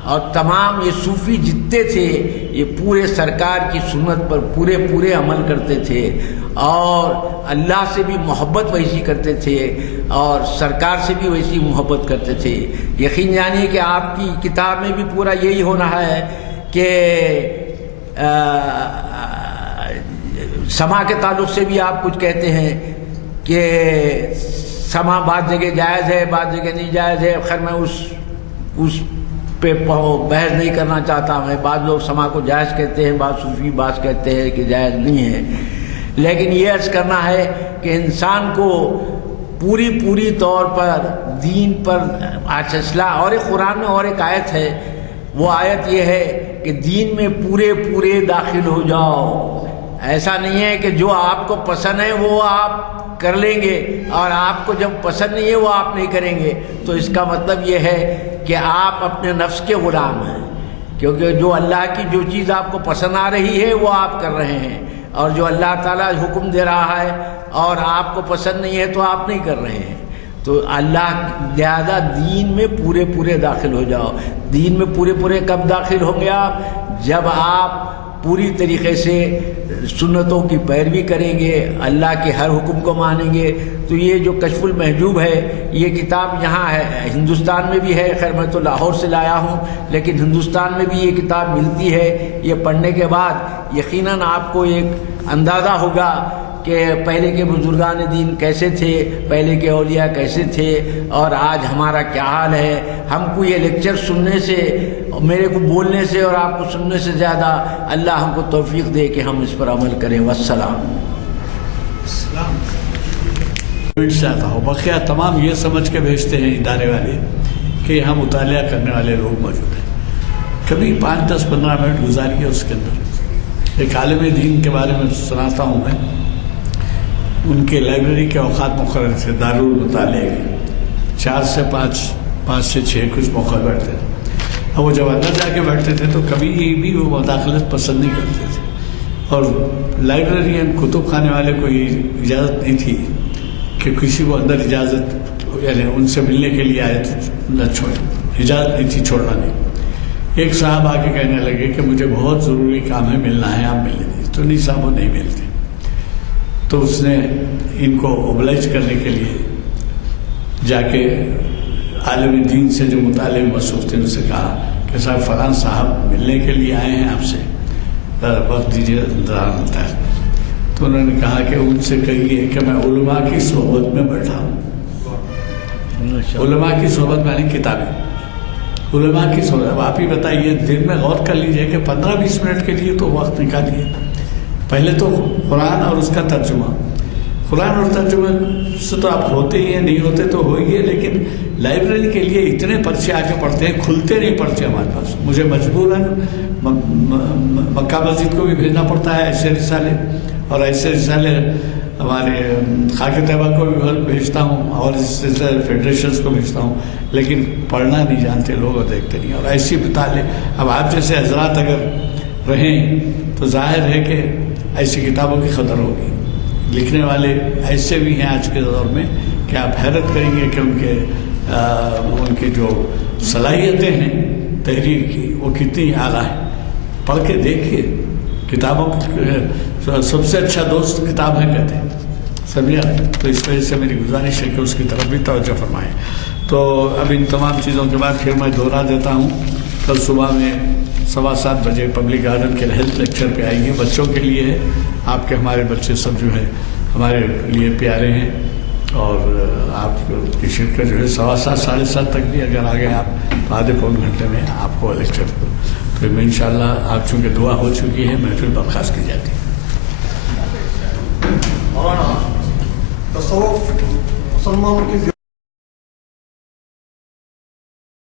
اور تمام یہ صوفی جتنے تھے یہ پورے سرکار کی سنت پر پورے عمل کرتے تھے، اور اللہ سے بھی محبت ویسی کرتے تھے اور سرکار سے بھی ویسی محبت کرتے تھے۔ یقین جانیے کہ آپ کی کتاب میں بھی پورا یہی ہونا ہے کہ سما کے تعلق سے بھی آپ کچھ کہتے ہیں کہ سما بعض جگہ جائز ہے، بعض جگہ نہیں جائز ہے۔ خیر میں اس پہ بحث نہیں کرنا چاہتا میں، بعض لوگ سما کو جائز کہتے ہیں، بعض صوفی بعض کہتے ہیں کہ جائز نہیں ہے، لیکن یہ عرض کرنا ہے کہ انسان کو پوری طور پر دین پر اصلاح، اور ایک قرآن میں اور ایک آیت ہے، وہ آیت یہ ہے کہ دین میں پورے داخل ہو جاؤ۔ ایسا نہیں ہے کہ جو آپ کو پسند ہے وہ آپ کر لیں گے اور آپ کو جب پسند نہیں ہے وہ آپ نہیں کریں گے، تو اس کا مطلب یہ ہے کہ آپ اپنے نفس کے غلام ہیں، کیونکہ جو اللہ کی جو چیز آپ کو پسند آ رہی ہے وہ آپ کر رہے ہیں، اور جو اللہ تعالیٰ حکم دے رہا ہے اور آپ کو پسند نہیں ہے تو آپ نہیں کر رہے ہیں۔ تو اللہ لہذا دین میں پورے داخل ہو جاؤ۔ دین میں پورے کب داخل ہوں گے آپ؟ جب آپ پوری طریقے سے سنتوں کی پیروی کریں گے، اللہ کے ہر حکم کو مانیں گے، تو یہ جو کشف المحجوب ہے یہ کتاب یہاں ہے، ہندوستان میں بھی ہے، خیر میں تو لاہور سے لایا ہوں، لیکن ہندوستان میں بھی یہ کتاب ملتی ہے۔ یہ پڑھنے کے بعد یقیناً آپ کو ایک اندازہ ہوگا کہ پہلے کے بزرگان دین کیسے تھے، پہلے کے اولیاء کیسے تھے، اور آج ہمارا کیا حال ہے۔ ہم کو یہ لیکچر سننے سے، میرے کو بولنے سے اور آپ کو سننے سے زیادہ اللہ ہم کو توفیق دے کہ ہم اس پر عمل کریں۔ والسلام۔ چاہتا ہوں بقیہ تمام یہ سمجھ کے بھیجتے ہیں ادارے والے کہ یہاں مطالعہ کرنے والے لوگ موجود ہیں، کبھی 5, 10, 15 منٹ گزاریے اس کے اندر۔ ایک عالم دین کے بارے میں سناتا ہوں میں، ان کے لائبریری کے اوقات مقرر تھے، دارالمطالعہ کے 4 سے 5، 5 سے 6 کچھ موقع بیٹھتے تھے۔ اب وہ جب اندر جا کے بیٹھتے تھے تو کبھی بھی وہ مداخلت پسند نہیں کرتے تھے، اور لائبریرین کتب خانے والے کو یہ اجازت نہیں تھی کہ کسی کو اندر اجازت، یعنی ان سے ملنے کے لیے آئے تو نہ چھوڑے، اجازت نہیں تھی، چھوڑنا نہیں۔ ایک صاحب آ کے کہنے لگے کہ مجھے بہت ضروری کام ہے، ملنا ہے، آپ ملنے دیں۔ تو نہیں صاحب وہ نہیں ملتے، تو اس نے ان کو اوبلائج کرنے کے لیے جا کے عالم دین سے جو مطالعے مصروف تھے ان سے کہا کہ صاحب فلاں صاحب ملنے کے لیے آئے ہیں آپ سے، وقت دیجیے اندر آتا ہے۔ تو انہوں نے کہا کہ ان سے کہیے کہ میں علماء کی صحبت میں بیٹھا ہوں۔ علماء کی صحبت میں کتابیں، علماء کی صحبت۔ اب آپ ہی بتائیے، دن میں غور کر لیجئے کہ 15-20 منٹ کے لیے تو وقت نکالیے۔ پہلے تو قرآن اور اس کا ترجمہ، قرآن اور ترجمہ سے تو آپ ہوتے ہی ہیں، نہیں ہوتے تو ہوئیے، لیکن لائبریری کے لیے اتنے پرچے آ کے پڑھتے ہیں، کھلتے نہیں پرچے ہمارے پاس۔ مجھے مجبوراً مکہ مسجد کو بھی بھیجنا پڑتا ہے ایسے رسالے، اور ایسے رسالے ہمارے خاک طیبہ کو بھی بھیجتا ہوں، اور اس سلسلے فیڈریشنز کو بھیجتا ہوں، لیکن پڑھنا نہیں جانتے لوگ اور دیکھتے نہیں۔ اور ایسی مطالعے، اب آپ جیسے حضرات اگر رہیں تو ظاہر ہے کہ ایسی کتابوں کی قدر ہوگی۔ لکھنے والے ایسے بھی ہیں آج کے دور میں کہ آپ حیرت کریں گے کہ ان کی جو صلاحیتیں ہیں تحریر کی وہ کتنی اعلیٰ ہیں۔ پڑھ کے دیکھیے کتابوں کی سب سے اچھا دوست کتاب ہے کہتے ہیں، سمجھا؟ تو اس وجہ سے میری گزارش ہے کہ اس کی طرف بھی توجہ فرمائیں۔ تو اب ان تمام چیزوں کے بعد پھر میں دہرا دیتا ہوں، کل صبح میں 7:15 بجے پبلک گارڈن کے ہیلتھ لیکچر پہ آئیے، بچوں کے لیے ہے۔ آپ کے ہمارے بچے سب جو ہے ہمارے لیے پیارے ہیں، اور آپ کی شرکت جو ہے 7:15 7:30 تک بھی اگر آ گئے آپ تو آدھے پون گھنٹے میں آپ کو لیکچر کو پھر میں انشاءاللہ، آپ چونکہ دعا ہو چکی ہے، محفل برخاست کی جاتی ہے۔ تصوف مسلمانوں کی